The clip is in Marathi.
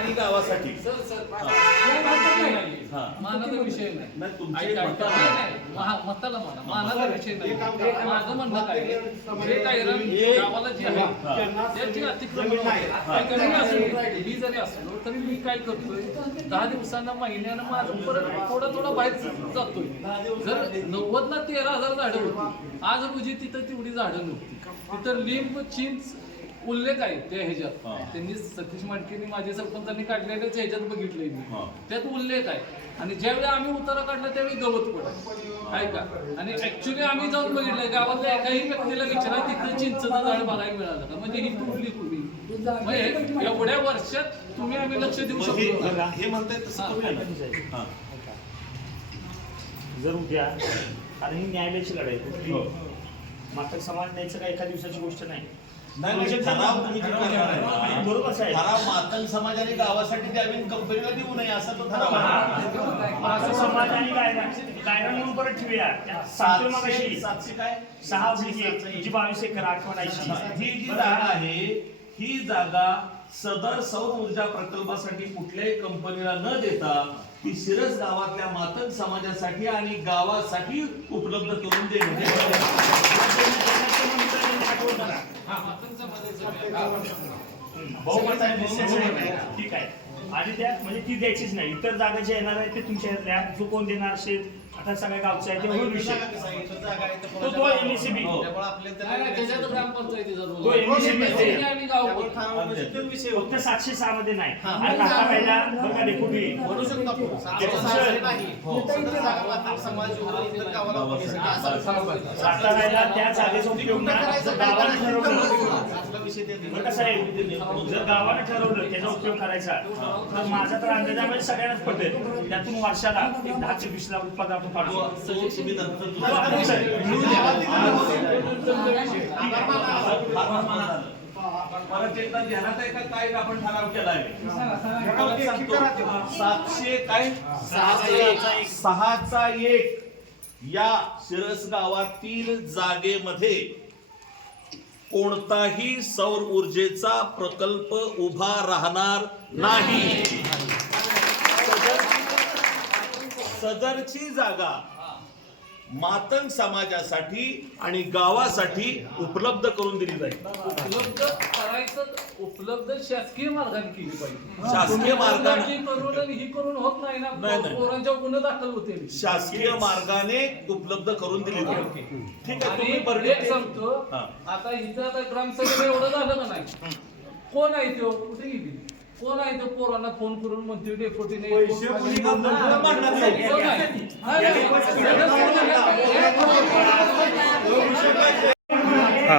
आणि गावासाठी. सर सर हा. हा. मानाचा विषय नाही, नाही तुमचे ऐका, ऐका. मतं- नाही, नाही. महा- मताला म्हणा. मानाचा विषय नाही. एक काम करा. माझं म्हणणं काय आहे, जे काय रण गावाला जे आहे हा. त्याची अतिक्रमण ऐका, मी जरी असलो तरी मी काय करतोय? दहा दिवसांना महिन्यानं माझं परत थोडं थोडं बाहेर जातोय. जर नव्वदला तेरा हजार झाडं होती आज रोजी तिथं तेवढी झाडं नव्हती. तिथं लिंब चिंच उल्लेख आहे त्या ह्याच्यात हा. त्यांनी सतीश मांडकेंनी माझे सरपंचांनी काढलेल्याच ह्याच्यात बघितलंय मी हा. त्यात उल्लेख आहे आणि ज्यावेळी आम्ही उतारा काढला त्यावेळी गवत पडा ऐका आणि ऍक्च्युली आम्ही जाऊन बघितलंय गावातल्या एकाही व्यक्तीला विचारा तिथं चिंचचं झाड बघायला मिळालं का म्हणजे ही कुठली कुठली म्हणजे एवढ्या वर्षात तुम्ही आम्ही लक्ष देऊ मग शकतो हे का? हे म्हणताय तसं हा. करूया ना हा. जर उद्या कारण ही न्यायालयाची लढाई आहे. हो. मात्र समाज द्यायचं काय एका दिवसाची गोष्ट नाही नाही म्हणजे ठराव तुम्ही बरोबर आहे ठराव मातंग समाजाने गावासाठी द्यावी कंपनीला देऊ नये असा तो ठराव आहे मात्र समाज आणि कायदा कायदा म्हणून परत ठेवूया. सातशे सातशे काय? सहा जी बावीस एकर आठवण ऐंशी ही जी जागा आहे. ही जागा सदर सौर ऊर्जा प्रकल्पासाठी कुठल्याही कंपनीला न देता ती शिरस गावातल्या मातन समाजासाठी आणि गावासाठी उपलब्ध करून देणे ठीक आहे. आणि त्या म्हणजे ती द्यायचीच नाही. इतर जागा जे येणार आहे ते तुमच्या जो कोण देणार शेत आता सगळ्या गावचा आहे ते होईल विषय तो एमएससीबी हो. फक्त सातशे सहा मध्ये नाही. आणि आता पहिला का डेपुटी हो. मात्र समाज त्या जागेचा उपयोग ना. ठरवलं. विषय ते बरं कसं आहे जर गावाने ठरवलं त्याचा उपयोग करायचा तर माझा तर अंदाजामध्ये सगळ्यांनाच पटेल त्यातून वर्षाला एक दहा ते वीस लाख उत्पादन आपण. परत एकदा ध्यानात आहे का काय आपण ठराव केला आहे. सातशे काय सहाचा एक या शिरस गावातील जागेमध्ये कोणताही सौर ऊर्जेचा प्रकल्प उभा राहणार नाही. सदरची जागा मातंग समाजासाठी आणि गावासाठी उपलब्ध करून दिली जाईल. उपलब्ध करायचं उपलब्ध शासकीय मार्गाने केली पाहिजे. शासकीय मार्गाने ही करून आणि ही करून होत नाही ना नाही, नाही. पोरांच्या गुन्हे दाखल होते शासकीय मार्गाने उपलब्ध करून दिली जाईल. ठीक आहे तुम्ही बरडे एक सांगतो हा. आता इथं आता ग्रामसभेला एवढं झालं का नाही? कोण आहे तो? कुठे गेली? कोण आहे तो पोरांना फोन करून म्हणते मागणार नाही. हा,